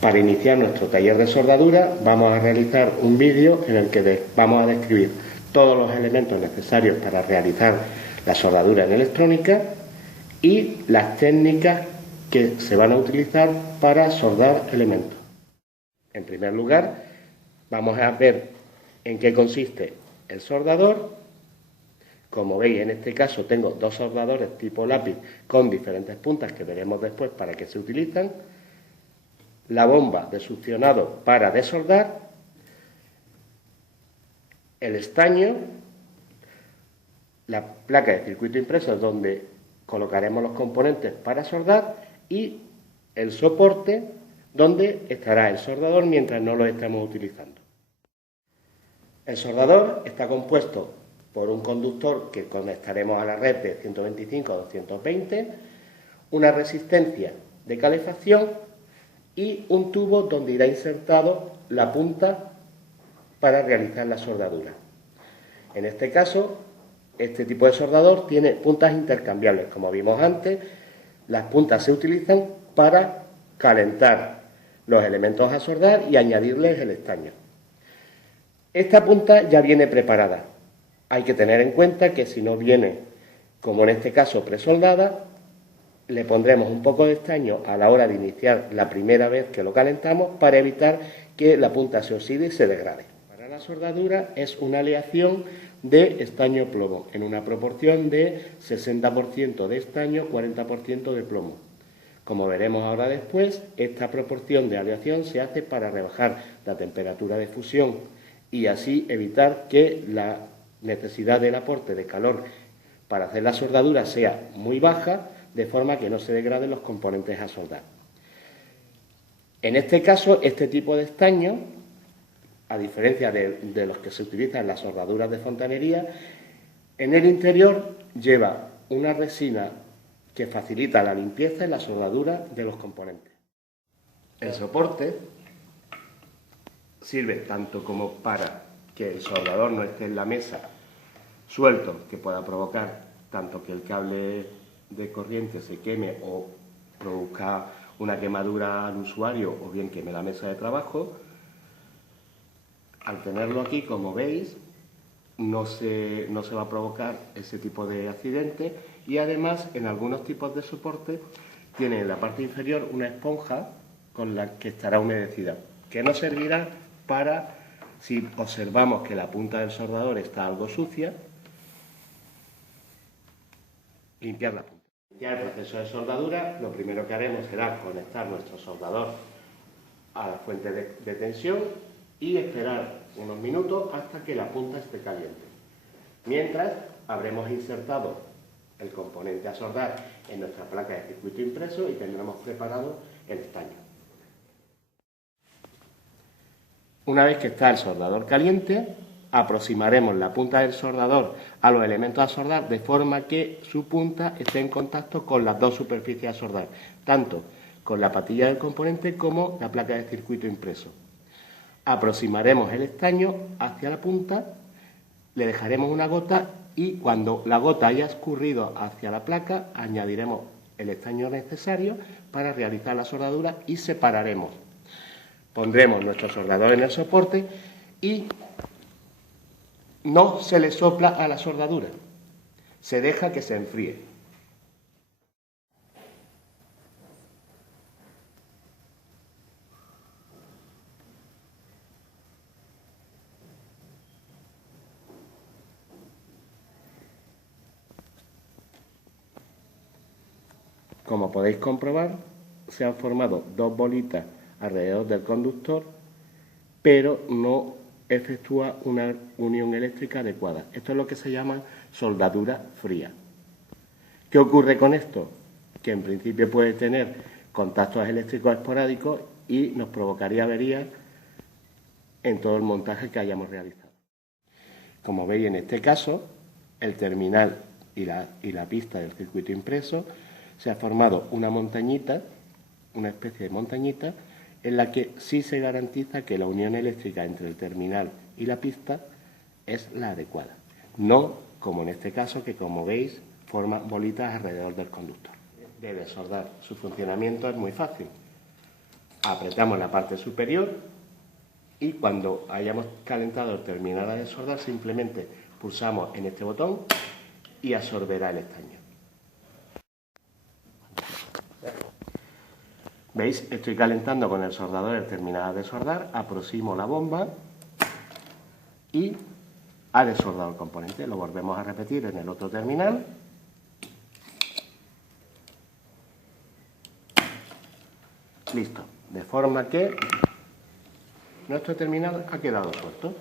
Para iniciar nuestro taller de soldadura vamos a realizar un vídeo en el que vamos a describir todos los elementos necesarios para realizar la soldadura en electrónica y las técnicas que se van a utilizar para soldar elementos. En primer lugar, vamos a ver en qué consiste el soldador. Como veis, en este caso tengo dos soldadores tipo lápiz con diferentes puntas que veremos después para qué se utilizan. La bomba de succionado para desoldar, el estaño, la placa de circuito impreso donde colocaremos los componentes para soldar y el soporte donde estará el soldador mientras no lo estemos utilizando. El soldador está compuesto por un conductor que conectaremos a la red de 125 a 220, una resistencia de calefacción y un tubo donde irá insertado la punta para realizar la soldadura. En este caso, este tipo de soldador tiene puntas intercambiables. Como vimos antes, las puntas se utilizan para calentar los elementos a soldar y añadirles el estaño. Esta punta ya viene preparada. Hay que tener en cuenta que si no viene, como en este caso, presoldada, le pondremos un poco de estaño a la hora de iniciar la primera vez que lo calentamos para evitar que la punta se oxide y se degrade. Para la soldadura es una aleación de estaño-plomo en una proporción de 60% de estaño, 40% de plomo. Como veremos ahora después, esta proporción de aleación se hace para rebajar la temperatura de fusión y así evitar que la necesidad del aporte de calor para hacer la soldadura sea muy baja, de forma que no se degraden los componentes a soldar. En este caso, este tipo de estaño, a diferencia de los que se utilizan en las soldaduras de fontanería, en el interior lleva una resina que facilita la limpieza y la soldadura de los componentes. El soporte sirve tanto como para que el soldador no esté en la mesa suelto, que pueda provocar tanto que el cable de corriente se queme o produzca una quemadura al usuario o bien queme la mesa de trabajo. Al tenerlo aquí, como veis, no se va a provocar ese tipo de accidente y además en algunos tipos de soporte tiene en la parte inferior una esponja con la que estará humedecida, que nos servirá para, si observamos que la punta del soldador está algo sucia, limpiar la punta. Ya el proceso de soldadura, lo primero que haremos será conectar nuestro soldador a la fuente de tensión y esperar unos minutos hasta que la punta esté caliente. Mientras, habremos insertado el componente a soldar en nuestra placa de circuito impreso y tendremos preparado el estaño. Una vez que está el soldador caliente, aproximaremos la punta del soldador a los elementos a soldar de forma que su punta esté en contacto con las dos superficies a soldar, tanto con la patilla del componente como la placa de circuito impreso. Aproximaremos el estaño hacia la punta, le dejaremos una gota y cuando la gota haya escurrido hacia la placa, añadiremos el estaño necesario para realizar la soldadura y separaremos. Pondremos nuestro soldador en el soporte y no se le sopla a la soldadura, se deja que se enfríe. Como podéis comprobar, se han formado dos bolitas alrededor del conductor, pero no efectúa una unión eléctrica adecuada. Esto es lo que se llama soldadura fría. ¿Qué ocurre con esto? Que en principio puede tener contactos eléctricos esporádicos y nos provocaría averías en todo el montaje que hayamos realizado. Como veis, en este caso, el terminal y la pista del circuito impreso se ha formado una montañita, una especie de montañita, en la que sí se garantiza que la unión eléctrica entre el terminal y la pista es la adecuada. No como en este caso, que como veis, forma bolitas alrededor del conductor. Debe soldar. Su funcionamiento es muy fácil. apretamos la parte superior y cuando hayamos calentado el terminal de soldar simplemente pulsamos en este botón y absorberá el estaño. ¿Veis? Estoy calentando con el soldador el terminal de soldar, aproximo la bomba y ha desoldado el componente. Lo volvemos a repetir en el otro terminal. Listo. De forma que nuestro terminal ha quedado suelto.